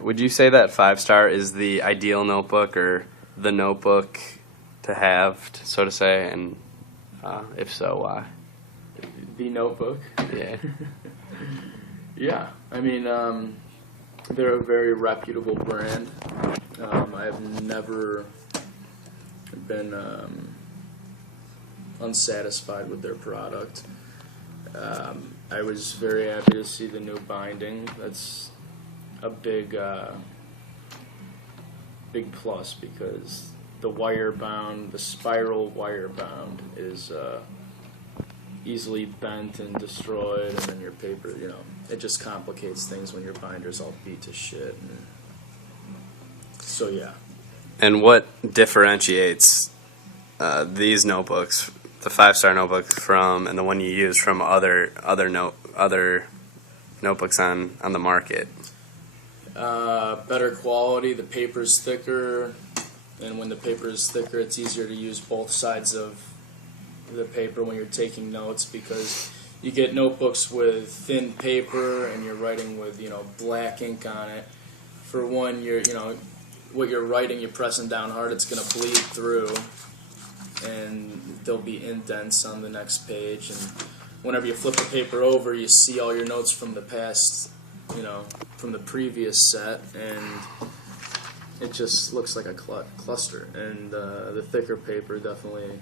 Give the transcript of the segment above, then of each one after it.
Would you say that 5-star is the ideal notebook or the notebook to have, so to say, and if so, why? The Notebook. Yeah. Yeah, I mean, they're a very reputable brand. I've never been unsatisfied with their product. I was very happy to see the new binding. That's a big plus because the spiral wire bound is easily bent and destroyed, and then your paper, it just complicates things when your binder's all beat to shit. So yeah. And what differentiates these notebooks, the 5-star notebook and the one you use from other notebooks on the market? Better quality. The paper's thicker, and when the paper is thicker, it's easier to use both sides of the paper when you're taking notes, because you get notebooks with thin paper and you're writing with black ink on it. For one, what you're writing, you're pressing down hard, it's going to bleed through, and there'll be indents on the next page. And whenever you flip the paper over, you see all your notes from the past, from the previous set, and it just looks like a cluster. And the thicker paper definitely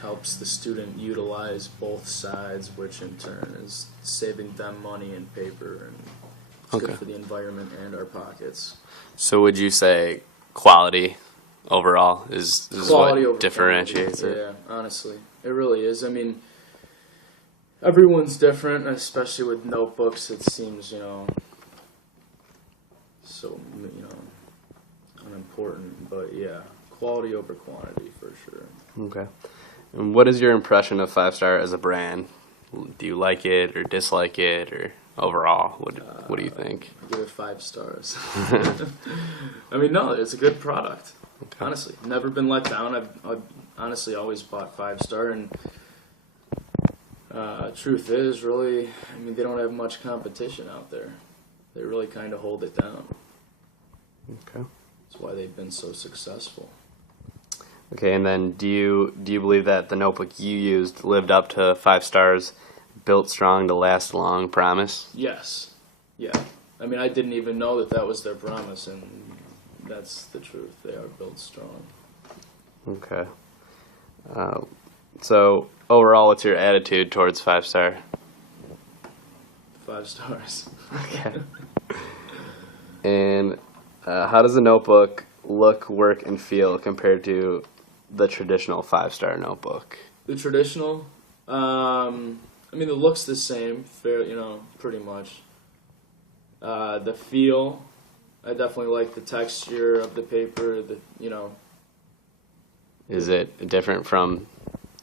helps the student utilize both sides, which in turn is saving them money in paper, and it's good for the environment and our pockets. So would you say quality overall is Quality what over differentiates quantity. it? Yeah, honestly. It really is. I mean, everyone's different, especially with notebooks. It seems, so, unimportant. But yeah, quality over quantity for sure. Okay. And what is your impression of 5-star as a brand? Do you like it or dislike it, or overall, what do you think? I give it 5 stars. I mean, no, it's a good product. Okay. Honestly, never been let down. I've honestly always bought 5-star, and truth is, really, I mean, they don't have much competition out there. They really kind of hold it down. Okay. That's why they've been so successful. Okay, and then do you believe that the notebook you used lived up to 5-star's built strong to last long promise? Yes. Yeah. I mean, I didn't even know that was their promise, and that's the truth. They are built strong. Okay. So overall, what's your attitude towards 5-star? 5 stars. Okay. And how does the notebook look, work, and feel compared to the traditional 5-star notebook? The traditional, I mean, the look's the same, pretty much. The feel, I definitely like the texture of the paper. Is it different from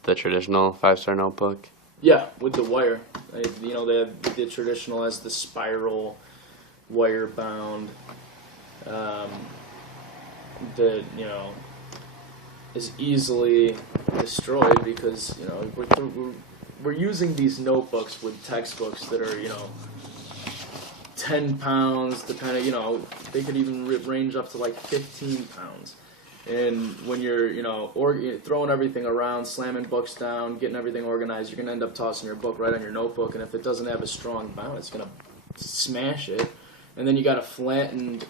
the traditional 5-star notebook? Yeah, with the wire. They have the traditional as the spiral wire bound. That is easily destroyed because we're using these notebooks with textbooks that are 10 pounds, depending, they could even range up to like 15 pounds. And when you're throwing everything around, slamming books down, getting everything organized, you're gonna end up tossing your book right on your notebook, and if it doesn't have a strong bound, it's gonna smash it. And then you got a flattened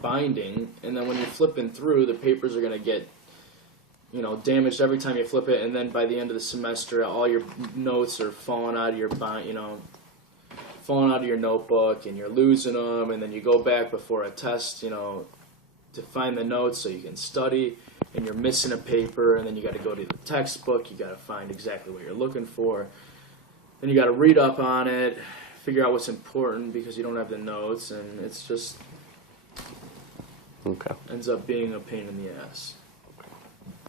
binding, and then when you're flipping through, the papers are going to get damaged every time you flip it, and then by the end of the semester, all your notes are falling out of your falling out of your notebook, and you're losing them, and then you go back before a test, to find the notes so you can study, and you're missing a paper, and then you got to go to the textbook, you got to find exactly what you're looking for, then you got to read up on it, figure out what's important because you don't have the notes, and it's just ends up being a pain in the ass.